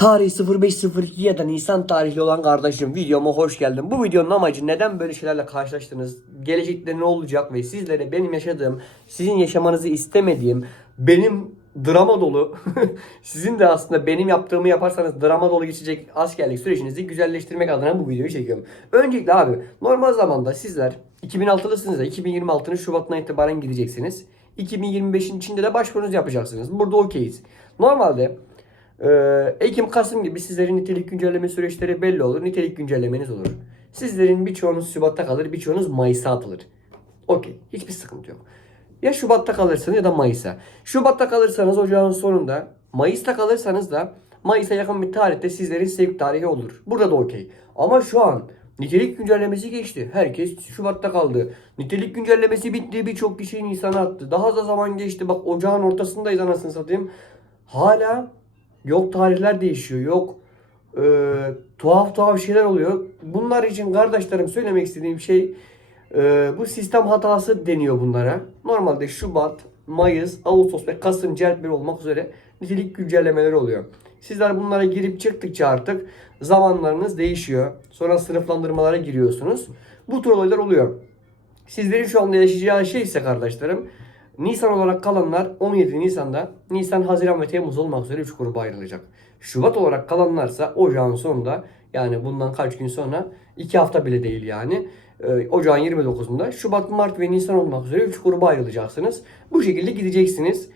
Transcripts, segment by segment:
Tarih 0502 ya da Nisan tarihli olan kardeşim videoma hoş geldin. Bu videonun amacı neden böyle şeylerle karşılaştınız? Gelecekte ne olacak ve sizlere benim yaşadığım, sizin yaşamanızı istemediğim, benim drama dolu, sizin de aslında benim yaptığımı yaparsanız drama dolu geçecek askerlik sürecinizi güzelleştirmek adına bu videoyu çekiyorum. Öncelikle abi normal zamanda sizler 2006'lısınız da 2026'nın Şubat'ına itibaren gideceksiniz. 2025'in içinde de başvurunuzu yapacaksınız. Burada okeyiz. Normalde ee, Ekim, Kasım gibi sizlerin nitelik güncelleme süreçleri belli olur. Nitelik güncellemeniz olur. Sizlerin birçoğunuz Şubat'ta kalır, birçoğunuz Mayıs'a atılır. Okey. Hiçbir sıkıntı yok. Ya Şubat'ta kalırsınız ya da Mayıs'a. Şubat'ta kalırsanız ocağın sonunda, Mayıs'ta kalırsanız da Mayıs'a yakın bir tarihte sizlerin sevk tarihi olur. Burada da okey. Ama şu an nitelik güncellemesi geçti. Herkes Şubat'ta kaldı. Nitelik güncellemesi bitti. Birçok kişi Nisan'a attı. Daha da zaman geçti. Bak ocağın ortasındayız anasını satayım. Hala Yok tarihler değişiyor. Yok e, tuhaf tuhaf şeyler oluyor. Bunlar için kardeşlerim söylemek istediğim şey e, bu sistem hatası deniyor bunlara. Normalde Şubat, Mayıs, Ağustos ve Kasım celp olmak üzere nitelik güncellemeleri oluyor. Sizler bunlara girip çıktıkça artık zamanlarınız değişiyor. Sonra sınıflandırmalara giriyorsunuz. Bu tür olaylar oluyor. Sizlerin şu anda yaşayacağı şey ise kardeşlerim Nisan olarak kalanlar 17 Nisan'da Nisan, Haziran ve Temmuz olmak üzere 3 gruba ayrılacak. Şubat olarak kalanlarsa ocağın sonunda yani bundan kaç gün sonra 2 hafta bile değil yani e, ocağın 29'unda Şubat, Mart ve Nisan olmak üzere 3 gruba ayrılacaksınız. Bu şekilde gideceksiniz.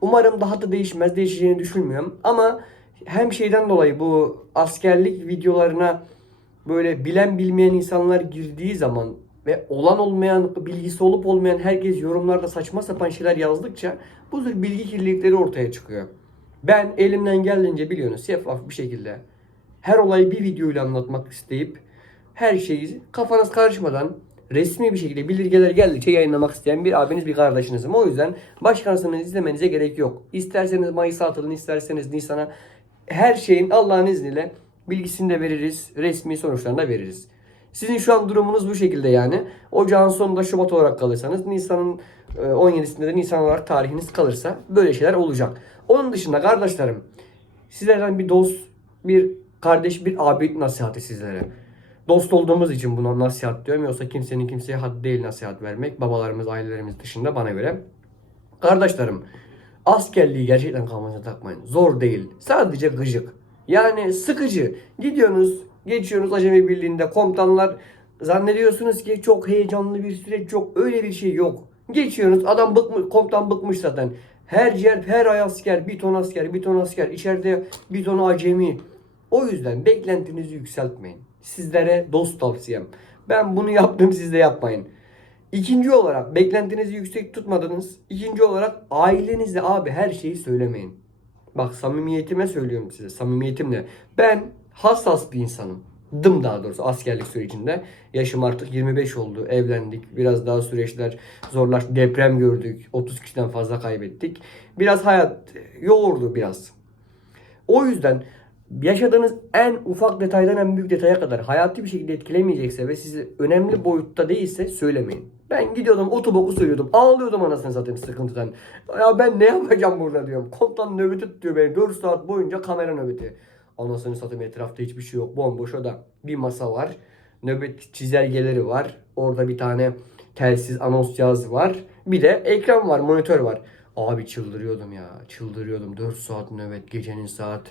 Umarım daha da değişmez. Değişeceğini düşünmüyorum. Ama hem şeyden dolayı bu askerlik videolarına böyle bilen bilmeyen insanlar girdiği zaman ve olan olmayan, bilgisi olup olmayan herkes yorumlarda saçma sapan şeyler yazdıkça bu tür bilgi kirlilikleri ortaya çıkıyor. Ben elimden geldiğince biliyorsunuz şeffaf bir şekilde her olayı bir videoyla anlatmak isteyip her şeyi kafanız karışmadan resmi bir şekilde bildirgeler geldikçe yayınlamak isteyen bir abiniz bir kardeşinizim. O yüzden başkasını izlemenize gerek yok. İsterseniz Mayıs'a atılın, isterseniz Nisan'a her şeyin Allah'ın izniyle bilgisini de veririz, resmi sonuçlarını da veririz. Sizin şu an durumunuz bu şekilde yani. Ocağın sonunda Şubat olarak kalırsanız Nisan'ın e, 17'sinde de Nisan olarak tarihiniz kalırsa böyle şeyler olacak. Onun dışında kardeşlerim sizlerden bir dost, bir kardeş, bir abi nasihati sizlere. Dost olduğumuz için buna nasihat diyorum. Yoksa kimsenin kimseye had değil nasihat vermek. Babalarımız, ailelerimiz dışında bana göre. Kardeşlerim askerliği gerçekten kafanıza takmayın. Zor değil. Sadece gıcık. Yani sıkıcı. Gidiyorsunuz, geçiyorsunuz acemi birliğinde komutanlar zannediyorsunuz ki çok heyecanlı bir süreç yok. Öyle bir şey yok. Geçiyorsunuz adam bıkmış, komutan bıkmış zaten. Her yer, her ay asker, bir ton asker, bir ton asker. içeride bir ton acemi. O yüzden beklentinizi yükseltmeyin. Sizlere dost tavsiyem. Ben bunu yaptım siz de yapmayın. İkinci olarak beklentinizi yüksek tutmadınız. İkinci olarak ailenizle abi her şeyi söylemeyin. Bak samimiyetime söylüyorum size. Samimiyetimle. Ben hassas bir insanım. Dım daha doğrusu askerlik sürecinde. Yaşım artık 25 oldu. Evlendik. Biraz daha süreçler zorlaştı. Deprem gördük. 30 kişiden fazla kaybettik. Biraz hayat yoğurdu biraz. O yüzden yaşadığınız en ufak detaydan en büyük detaya kadar hayati bir şekilde etkilemeyecekse ve sizi önemli boyutta değilse söylemeyin. Ben gidiyordum otoboku söylüyordum. Ağlıyordum anasını satayım sıkıntıdan. Ya ben ne yapacağım burada diyorum. Komutan nöbeti tutuyor beni. 4 saat boyunca kamera nöbeti. Anasını satayım etrafta hiçbir şey yok. Bomboş oda. Bir masa var. Nöbet çizelgeleri var. Orada bir tane telsiz anons cihazı var. Bir de ekran var, monitör var. Abi çıldırıyordum ya. Çıldırıyordum. 4 saat nöbet. Gecenin saat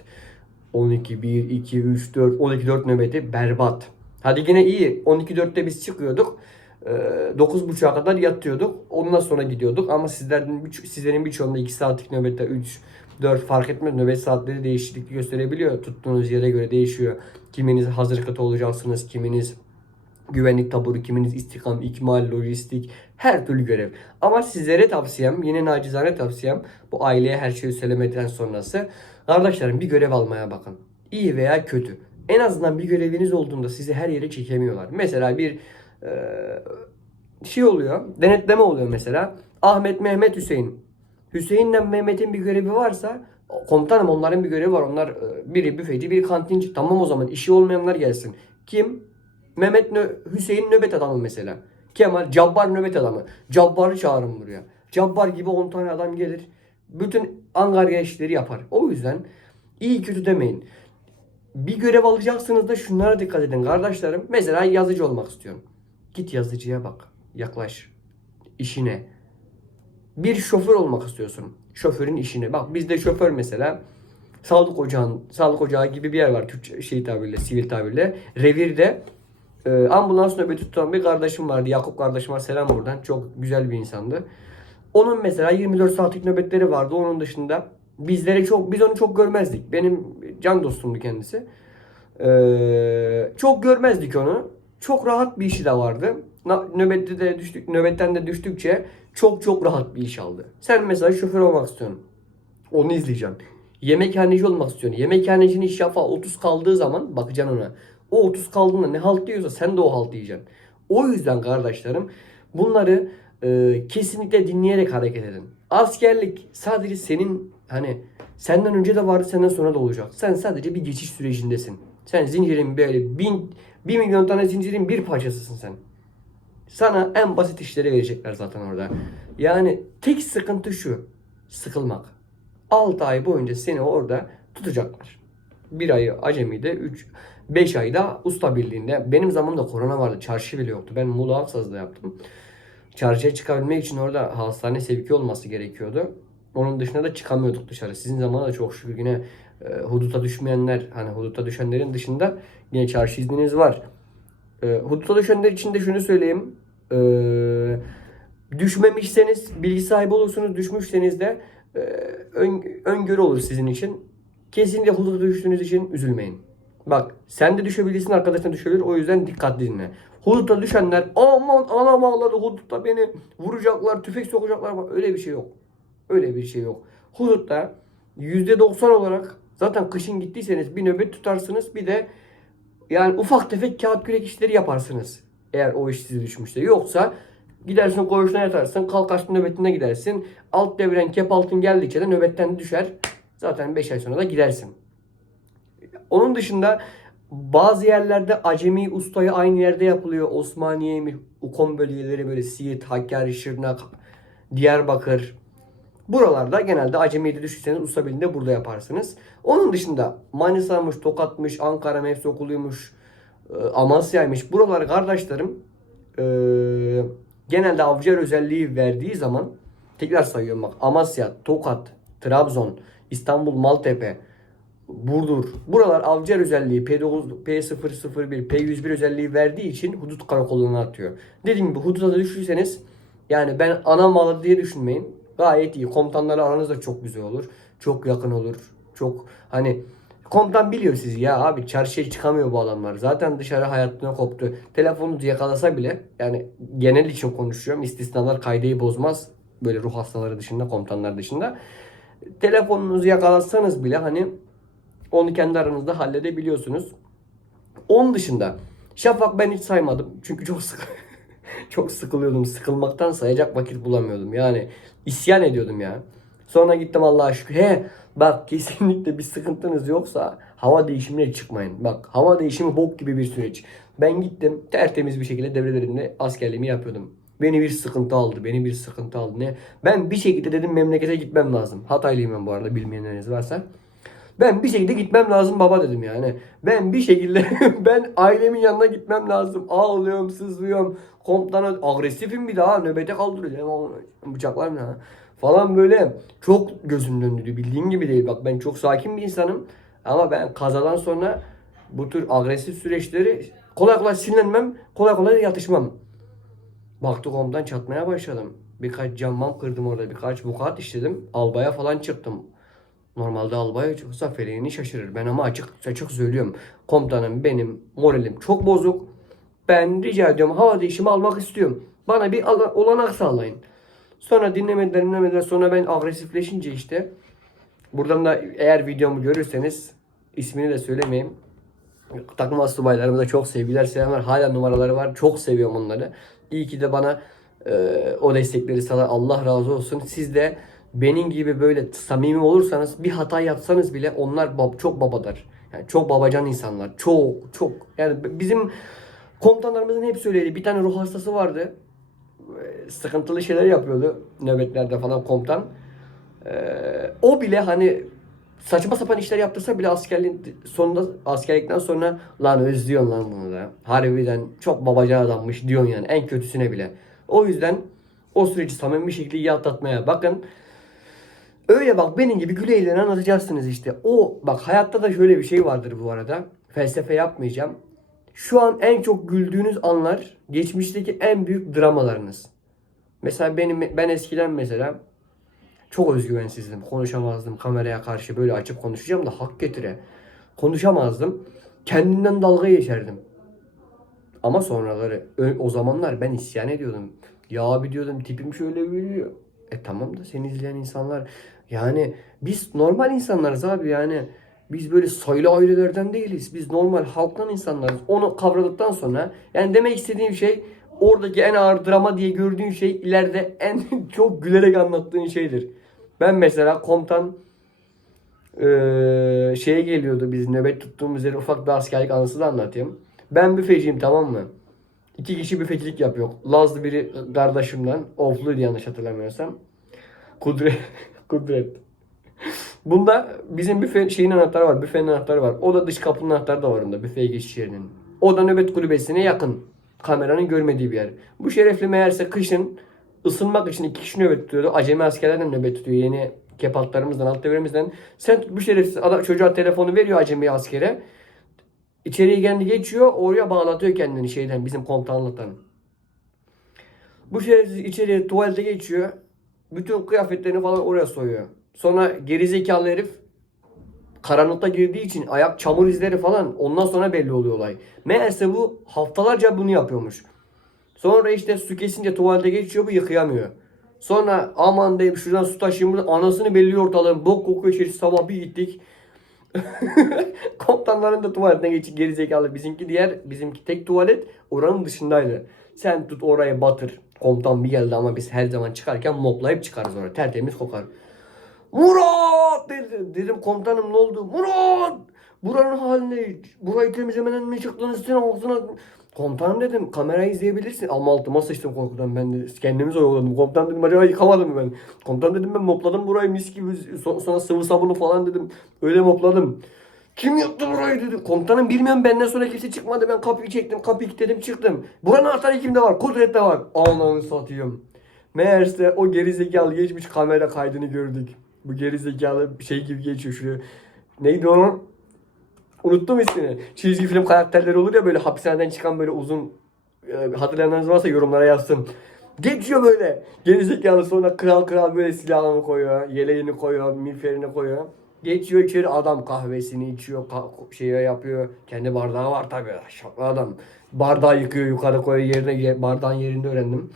12, 1, 2, 3, 4, 12, 4 nöbeti berbat. Hadi yine iyi. 12, 4'te biz çıkıyorduk. Ee, 9.30'a kadar yatıyorduk. Ondan sonra gidiyorduk. Ama sizlerin, sizlerin birçoğunda 2 saatlik nöbette 3, 4 fark etmez. Nöbet saatleri değişiklik gösterebiliyor. Tuttuğunuz yere göre değişiyor. Kiminiz hazır katı olacaksınız. Kiminiz güvenlik taburu, kiminiz istikam, ikmal, lojistik, her türlü görev. Ama sizlere tavsiyem, yine nacizane tavsiyem bu aileye her şeyi söylemeden sonrası. Kardeşlerim bir görev almaya bakın. İyi veya kötü. En azından bir göreviniz olduğunda sizi her yere çekemiyorlar. Mesela bir e, şey oluyor, denetleme oluyor mesela. Ahmet, Mehmet, Hüseyin. Hüseyin'le Mehmet'in bir görevi varsa komutanım onların bir görevi var. Onlar e, biri büfeci, biri kantinci. Tamam o zaman işi olmayanlar gelsin. Kim? Mehmet nö- Hüseyin nöbet adamı mesela. Kemal Cabbar nöbet adamı. Cabbar'ı çağırın buraya. Cabbar gibi 10 tane adam gelir. Bütün Angarya işleri yapar. O yüzden iyi kötü demeyin. bir görev alacaksınız da şunlara dikkat edin kardeşlerim. Mesela yazıcı olmak istiyorsun. Git yazıcıya bak. Yaklaş. işine. Bir şoför olmak istiyorsun. Şoförün işine. Bak bizde şoför mesela sağlık ocağın, sağlık ocağı gibi bir yer var Türkçe şey tabirle, sivil tabirle. Revirde e, ambulans nöbeti tutan bir kardeşim vardı. Yakup kardeşim var. Selam buradan. Çok güzel bir insandı. Onun mesela 24 saatlik nöbetleri vardı. Onun dışında bizlere çok biz onu çok görmezdik. Benim can dostumdu kendisi. Ee, çok görmezdik onu. Çok rahat bir işi de vardı. Nöbette de düştük, nöbetten de düştükçe çok çok rahat bir iş aldı. Sen mesela şoför olmak istiyorsun. Onu izleyeceksin. Yemekhaneci olmak istiyorsun. Yemekhanecinin yapağı 30 kaldığı zaman bakacaksın ona. O 30 kaldığında ne halt yiyorsa sen de o halt yiyeceksin. O yüzden kardeşlerim bunları e, kesinlikle dinleyerek hareket edin. Askerlik sadece senin hani senden önce de vardı senden sonra da olacak. Sen sadece bir geçiş sürecindesin. Sen zincirin böyle bin, bir milyon tane zincirin bir parçasısın sen. Sana en basit işleri verecekler zaten orada. Yani tek sıkıntı şu. Sıkılmak. 6 ay boyunca seni orada tutacaklar. Bir ayı acemide, 3 5 ayda usta birliğinde. Benim zamanımda korona vardı. Çarşı bile yoktu. Ben Muğla Aksaz'da yaptım. Çarşıya çıkabilmek için orada hastane sevki olması gerekiyordu. Onun dışında da çıkamıyorduk dışarı. Sizin zamanında çok şükür yine e, huduta düşmeyenler, hani huduta düşenlerin dışında yine çarşı izniniz var. E, huduta düşenler için de şunu söyleyeyim. E, düşmemişseniz, bilgi sahibi olursunuz. Düşmüşseniz de e, ön, öngörü olur sizin için. Kesinlikle huduta düştüğünüz için üzülmeyin. Bak sen de düşebilirsin arkadaşın düşebilir. O yüzden dikkatli dinle. Huduta düşenler aman anam ağladı hudutta beni vuracaklar tüfek sokacaklar. Bak, öyle bir şey yok. Öyle bir şey yok. Hudutta %90 olarak zaten kışın gittiyseniz bir nöbet tutarsınız. Bir de yani ufak tefek kağıt kürek işleri yaparsınız. Eğer o iş size düşmüşse. Yoksa gidersin koğuşuna yatarsın. Kalkaçlı nöbetine gidersin. Alt devren kep altın geldikçe de nöbetten düşer. Zaten 5 ay sonra da gidersin. Onun dışında bazı yerlerde acemi ustayı aynı yerde yapılıyor. Osmaniye, Ukom bölgeleri böyle Siirt, Hakkari, Şırnak, Diyarbakır. Buralarda genelde acemiye de düşürseniz usta birliğinde burada yaparsınız. Onun dışında Manisa'mış, Tokat'mış, Ankara Mevsi Okulu'ymuş, e, Amasya'ymış. Buralar kardeşlerim e, genelde avcılar özelliği verdiği zaman tekrar sayıyorum bak. Amasya, Tokat, Trabzon, İstanbul, Maltepe, Burdur. Buralar avcılar özelliği P9, P001, P101 özelliği verdiği için hudut karakoluna atıyor. Dediğim gibi huduta da yani ben ana malı diye düşünmeyin. Gayet iyi. Komutanlarla aranız da çok güzel olur. Çok yakın olur. Çok hani komutan biliyor sizi ya abi çarşıya çıkamıyor bu adamlar. Zaten dışarı hayatına koptu. Telefonunuzu yakalasa bile yani genel için konuşuyorum. İstisnalar kaydeyi bozmaz. Böyle ruh hastaları dışında, komutanlar dışında. Telefonunuzu yakalasanız bile hani onu kendi aranızda halledebiliyorsunuz. Onun dışında Şafak ben hiç saymadım. Çünkü çok sık çok sıkılıyordum. Sıkılmaktan sayacak vakit bulamıyordum. Yani isyan ediyordum ya. Sonra gittim Allah'a şükür. He bak kesinlikle bir sıkıntınız yoksa hava değişimine çıkmayın. Bak hava değişimi bok gibi bir süreç. Ben gittim tertemiz bir şekilde devrelerimde askerliğimi yapıyordum. Beni bir sıkıntı aldı. Beni bir sıkıntı aldı. Ne? Ben bir şekilde dedim memlekete gitmem lazım. Hataylıyım ben bu arada bilmeyenleriniz varsa. Ben bir şekilde gitmem lazım baba dedim yani. Ben bir şekilde ben ailemin yanına gitmem lazım. Ağlıyorum, sızlıyorum. Komutana agresifim bir daha nöbete kaldırıyor. Bıçaklar mı? Falan böyle çok gözüm döndü. Bildiğin gibi değil. Bak ben çok sakin bir insanım. Ama ben kazadan sonra bu tür agresif süreçleri kolay kolay sinirlenmem. Kolay kolay yatışmam. Baktı komutan çatmaya başladım. Birkaç cammam kırdım orada. Birkaç vukuat işledim. Albaya falan çıktım. Normalde albay çıksa feleğini şaşırır. Ben ama açık açık söylüyorum. Komutanım benim moralim çok bozuk. Ben rica ediyorum hava değişimi almak istiyorum. Bana bir olanak sağlayın. Sonra dinlemediler dinlemediler. Sonra ben agresifleşince işte. Buradan da eğer videomu görürseniz ismini de söylemeyeyim. Takım asubaylarımıza çok sevgiler selamlar. Hala numaraları var. Çok seviyorum onları. İyi ki de bana e, o destekleri sana Allah razı olsun. Siz de benim gibi böyle samimi olursanız bir hata yapsanız bile onlar bab- çok babadır. Yani çok babacan insanlar. Çok çok. Yani bizim komutanlarımızın hepsi öyleydi. Bir tane ruh hastası vardı. E, Sıkıntılı şeyler yapıyordu nöbetlerde falan komutan. E, o bile hani saçma sapan işler yaptırsa bile askerliğin sonunda askerlikten sonra lan özlüyorsun lan bunu da. Harbiden çok babacan adammış diyorsun yani en kötüsüne bile. O yüzden o süreci samimi bir şekilde iyi atlatmaya bakın. Öyle bak benim gibi gül eğlen anlatacaksınız işte. O bak hayatta da şöyle bir şey vardır bu arada. Felsefe yapmayacağım. Şu an en çok güldüğünüz anlar geçmişteki en büyük dramalarınız. Mesela benim ben eskiden mesela çok özgüvensizdim. Konuşamazdım kameraya karşı böyle açıp konuşacağım da hak getire. Konuşamazdım. Kendimden dalga geçerdim. Ama sonraları o zamanlar ben isyan ediyordum. Ya abi diyordum tipim şöyle büyüyor. E tamam da seni izleyen insanlar yani biz normal insanlarız abi yani biz böyle sayılı ailelerden değiliz. Biz normal halktan insanlarız. Onu kavradıktan sonra yani demek istediğim şey oradaki en ağır drama diye gördüğün şey ileride en çok gülerek anlattığın şeydir. Ben mesela komutan eee, şeye geliyordu biz nöbet tuttuğumuz yere ufak bir askerlik anısı da anlatayım. Ben büfeciyim tamam mı? İki kişi büfecilik yapıyor. Lazlı biri kardeşimden. Ofluydu yanlış hatırlamıyorsam. Kudret. Kudret. Bunda bizim büfe şeyin anahtarı var. Büfenin anahtarı var. O da dış kapının anahtarı da var onda. Büfeye geçiş yerinin. O da nöbet kulübesine yakın. Kameranın görmediği bir yer. Bu şerefli meğerse kışın ısınmak için iki kişi nöbet tutuyordu. Acemi askerlerden nöbet tutuyor. Yeni kepaltlarımızdan, alt devrimizden. Sen bu şerefsiz adam, çocuğa telefonu veriyor acemi askere. İçeriye kendi geçiyor. Oraya bağlatıyor kendini şeyden bizim komutanlıktan. Bu şerefsiz içeriye tuvalete geçiyor. Bütün kıyafetlerini falan oraya soyuyor. Sonra gerizekalı herif karanlıkta girdiği için ayak çamur izleri falan ondan sonra belli oluyor olay. Meğerse bu haftalarca bunu yapıyormuş. Sonra işte su kesince tuvalete geçiyor bu yıkayamıyor. Sonra aman deyip şuradan su taşıyayım anasını belliyor ortalığın. Bok kokuyor içerisi sabah bir gittik. Komutanların da tuvaletine geçip gerizekalı. Bizimki diğer, bizimki tek tuvalet oranın dışındaydı. Sen tut oraya batır. Komutan bir geldi ama biz her zaman çıkarken moplayıp çıkarız oraya. Tertemiz kokar. Murat dedim. Dedim komutanım ne oldu? Murat! Buranın haline, burayı temizlemeden mi çıktınız sen ağzına? Komutanım dedim kamerayı izleyebilirsin. Ama altıma sıçtım korkudan ben de kendimi zorladım. Komutan dedim acaba yıkamadım mı ben? Komutan dedim ben mopladım burayı mis gibi. Son- Sonra sıvı sabunu falan dedim. Öyle mopladım. Kim yaptı burayı dedi. Komutanım bilmiyorum benden sonra kimse çıkmadı. Ben kapıyı çektim kapıyı kilitledim çıktım. Buranın anahtarı kimde var? Kudret'te var. Ananı satayım. Meğerse o gerizekalı geçmiş kamera kaydını gördük. Bu gerizekalı şey gibi geçiyor şuraya. Neydi o? Unuttum ismini. Çizgi film karakterleri olur ya böyle hapishaneden çıkan böyle uzun e, hatırlayanlarınız varsa yorumlara yazsın. Geçiyor böyle. Gerizekalı sonra kral kral böyle silahını koyuyor. Yeleğini koyuyor. Miğferini koyuyor. Geçiyor içeri adam kahvesini içiyor. Ka- şeye yapıyor. Kendi bardağı var tabii. Şaklı adam. Bardağı yıkıyor yukarı koyuyor yerine. ye- Bardağın yerini öğrendim.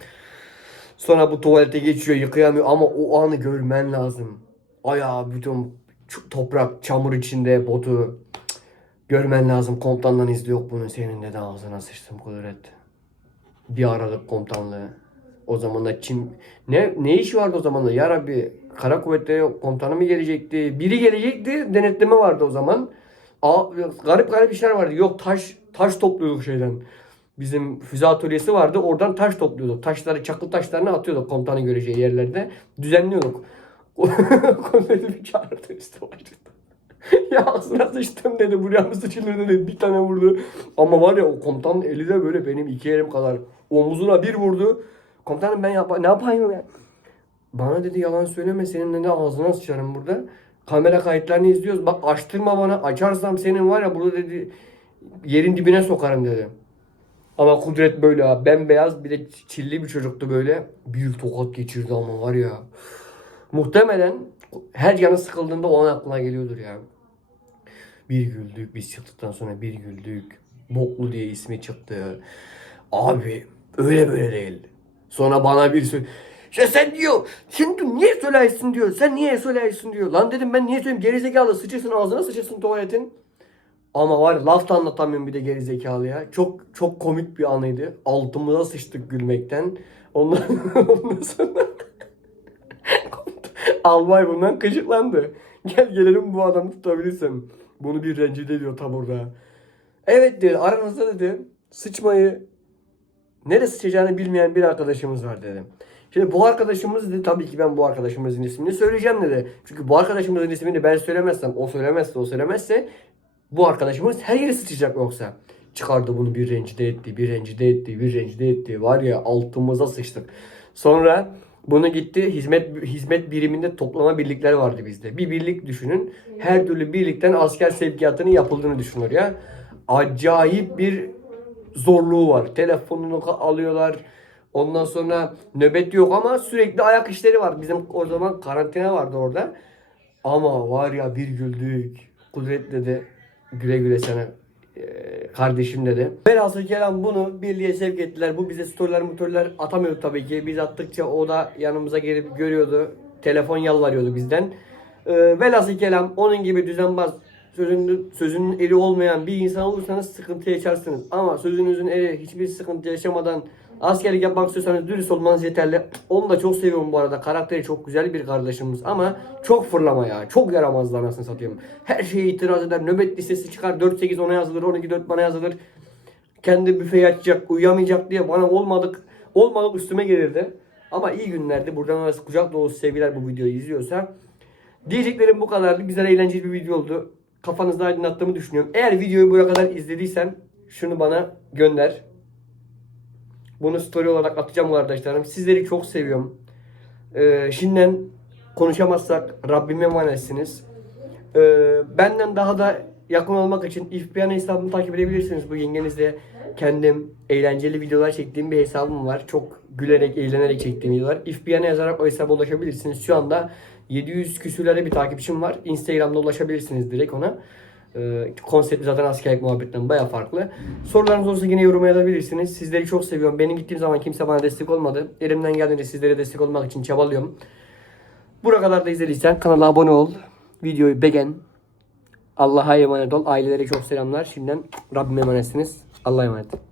Sonra bu tuvalete geçiyor yıkayamıyor ama o anı görmen lazım. Ayağı bütün toprak çamur içinde botu. Görmen lazım komutandan izli yok bunun senin de ağzına sıçtım kudret. Bir aralık komutanlığı. O zaman da Çin ne ne işi vardı o zaman da ya Rabbi kara kuvvetleri komutanı mı gelecekti? Biri gelecekti. Denetleme vardı o zaman. A, garip garip işler vardı. Yok taş taş topluyorduk şeyden. Bizim füze atölyesi vardı. Oradan taş topluyorduk. Taşları, çakıl taşlarını atıyorduk komutanın göreceği yerlerde. Düzenliyorduk. Konfeti bir çağırdı üstü başladı. ya ağzına sıçtım dedi. Buraya mı sıçılır dedi. Bir tane vurdu. Ama var ya o komutanın eli de böyle benim iki elim kadar. Omuzuna bir vurdu. Komutanım ben yap ne yapayım ya? Bana dedi yalan söyleme senin dedi ağzına sıçarım burada. Kamera kayıtlarını izliyoruz. Bak açtırma bana. Açarsam senin var ya burada dedi yerin dibine sokarım dedi. Ama Kudret böyle ha. Bembeyaz bir de çilli bir çocuktu böyle. Büyük tokat geçirdi ama var ya. Muhtemelen her yanı sıkıldığında o an aklına geliyordur ya. Bir güldük biz çıktıktan sonra bir güldük. Boklu diye ismi çıktı. Abi öyle böyle değil. Sonra bana bir söyle. İşte sen diyor, diyor, niye söylersin diyor, sen niye söylersin diyor. Lan dedim ben niye söyleyeyim gerizekalı sıçırsın ağzına sıçırsın tuvaletin. Ama var laf da anlatamıyorum bir de gerizekalı ya. Çok çok komik bir anıydı. Altımıza sıçtık gülmekten. Ondan, ondan sonra albay bundan gıcıklandı. Gel gelelim bu adamı tutabilirsem. Bunu bir rencide ediyor tam orada. Evet dedi aranızda dedi sıçmayı nereye sıçacağını bilmeyen bir arkadaşımız var dedim. Şimdi bu arkadaşımız dedi tabii ki ben bu arkadaşımızın ismini söyleyeceğim dedi. Çünkü bu arkadaşımızın ismini ben söylemezsem, o söylemezse, o söylemezse bu arkadaşımız her yere sıçacak yoksa. Çıkardı bunu bir rencide etti, bir rencide etti, bir rencide etti. Var ya altımıza sıçtık. Sonra bunu gitti hizmet hizmet biriminde toplama birlikler vardı bizde. Bir birlik düşünün. Her türlü birlikten asker sevkiyatının yapıldığını düşünür ya. Acayip bir zorluğu var. Telefonunu alıyorlar. Ondan sonra nöbet yok ama sürekli ayak işleri var. Bizim o zaman karantina vardı orada. Ama var ya bir güldük. Kudret dedi. Güle güle sana eee, kardeşim dedi. Velhasıl kelam bunu birliğe sevk ettiler. Bu bize storyler motorlar atamıyordu tabii ki. Biz attıkça o da yanımıza gelip görüyordu. Telefon yalvarıyordu bizden. Eee velhasıl kelam onun gibi düzenbaz sözünün, sözünün eli olmayan bir insan olursanız sıkıntı yaşarsınız. Ama sözünüzün eli hiçbir sıkıntı yaşamadan askerlik yapmak istiyorsanız dürüst olmanız yeterli. Onu da çok seviyorum bu arada. Karakteri çok güzel bir kardeşimiz ama çok fırlama ya. Çok yaramazdı anasını satayım. Her şeye itiraz eder. Nöbet listesi çıkar. 4-8 ona yazılır. 12-4 bana yazılır. Kendi büfeyi açacak, uyuyamayacak diye bana olmadık olmadık üstüme gelirdi. Ama iyi günlerdi. Buradan arası kucak dolusu sevgiler bu videoyu izliyorsa. Diyeceklerim bu kadardı. Güzel eğlenceli bir video oldu. Kafanızda aydınlattığımı düşünüyorum. Eğer videoyu buraya kadar izlediysen şunu bana gönder. Bunu story olarak atacağım kardeşlerim. Sizleri çok seviyorum. Ee, şimdiden konuşamazsak Rabbime emanetsiniz. Ee, benden daha da yakın olmak için İFBN hesabımı takip edebilirsiniz. Bu yengenizle kendim eğlenceli videolar çektiğim bir hesabım var. Çok gülerek, eğlenerek çektiğim videolar. İFBN'e yazarak o hesaba ulaşabilirsiniz. Şu anda 700 küsürlere bir takipçim var. Instagram'da ulaşabilirsiniz direkt ona. Ee, konsepti zaten askerlik muhabbetten baya farklı. Sorularınız olursa yine yoruma yazabilirsiniz. Sizleri çok seviyorum. Benim gittiğim zaman kimse bana destek olmadı. Elimden geldiğince sizlere destek olmak için çabalıyorum. Buraya kadar da izlediysen kanala abone ol. Videoyu beğen. Allah'a emanet ol. Ailelere çok selamlar. Şimdiden Rabbime emanetsiniz. Allah'a emanet.